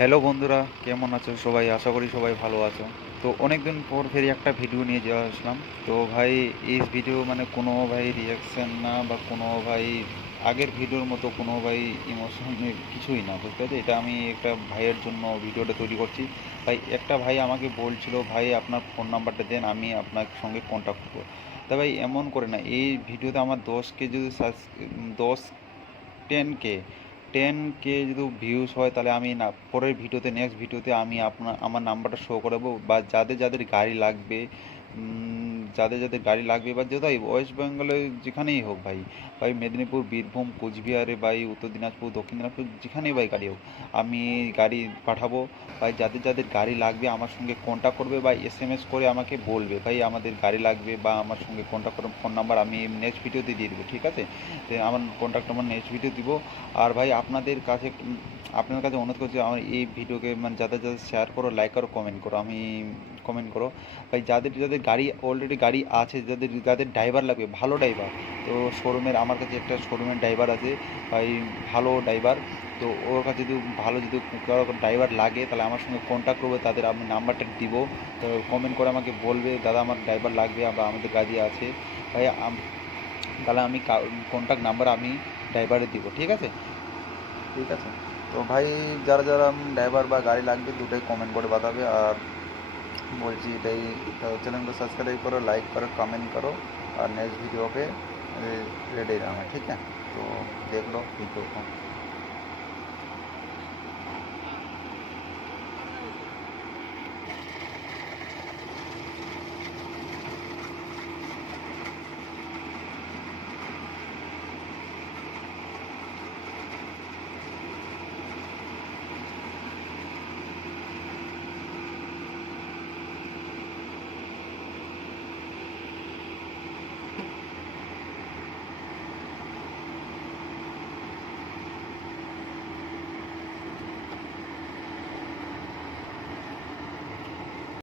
Hello বন্ধুরা, কেমন আছো সবাই? আশা করি সবাই ভালো আছো। তো অনেক দিন পর ফের একটা ভিডিও নিয়ে যাওয়া আসলাম। তো ভাই, এই ভিডিও মানে কোনো ভাই রিয়াকশন না বা কোনো ভাই আগের ভিডিওর মতো কোনো ভাই ইমোশনের কিছুই না, বুঝতে পারছি। এটা আমি একটা ভাইয়ের জন্য ভিডিওটা তৈরি করছি। ভাই, একটা ভাই আমাকে বলছিল, ভাই আপনার ফোন নাম্বারটা দেন, আমি আপনার সঙ্গে কন্ট্যাক্ট করবো। তা ভাই এমন করে না, এই ভিডিওতে আমার 10কে যদি 10 10K 10K যদি ভিউজ হয়, তাহলে আমি না পরের ভিডিওতে, নেক্সট ভিডিওতে আমি আমার নাম্বারটা শো করাবো। বা যাদের যাদের গাড়ি লাগবে, যাদের যাদের গাড়ি লাগবে বা যেটাই ওয়েস্ট বেঙ্গলে যেখানেই হোক ভাই, ভাই মেদিনীপুর, বীরভূম, কোচবিহারে, ভাই উত্তর দিনাজপুর, দক্ষিণ দিনাজপুর, যেখানেই ভাই গাড়ি হোক, আমি গাড়ি পাঠাবো। ভাই যাদের যাদের গাড়ি লাগবে আমার সঙ্গে কন্ট্যাক্ট করবে বা এসএমএস করে আমাকে বলবে, ভাই আমাদের গাড়ি লাগবে, বা আমার সঙ্গে কন্ট্যাক্ট করুন। ফোন নাম্বার আমি নেক্সট ভিডিওতে দিয়ে দেবো, ঠিক আছে? তো আমার কন্ট্যাক্ট নাম্বার নেক্সট ভিডিও দিব। আর ভাই আপনার কাছে অনুরোধ করছি, আমার এই ভিডিওকে মানে যাদের যাদের শেয়ার করো, লাইক করো, কমেন্ট করো। কমেন্ট করো ভাই, যাদের যাদের গাড়ি অলরেডি গাড়ি আছে, যাদের যাদের ড্রাইভার লাগবে, ভালো ড্রাইভার। তো শোরুমের, আমার কাছে একটা শোরুমের ড্রাইভার আছে ভাই, ভালো ড্রাইভার। তো ওর কাছে যদি ভালো যদি কারো ড্রাইভার লাগে, তাহলে আমার সঙ্গে কন্ট্যাক্ট করবে, তাদের আমি নাম্বারটা দিব। তো কমেন্ট করে আমাকে বলবে, দাদা আমার ড্রাইভার লাগবে বা আমাদের গাড়ি আছে। ভাই তাহলে আমি কন্ট্যাক্ট নাম্বার আমি ড্রাইভারে দিব, ঠিক আছে? ঠিক আছে। তো ভাই, যারা যারা ড্রাইভার বা গাড়ি লাগবে, দুটোই কমেন্ট করে বাতাবে। আর বলছি এটাই, চ্যানেলটা সাবস্ক্রাইব করো, লাইক করো, কমেন্ট করো। আর নেক্সট ভিডিও पे रेडी रहना, ठीक है? तो देख लो वीडियो को।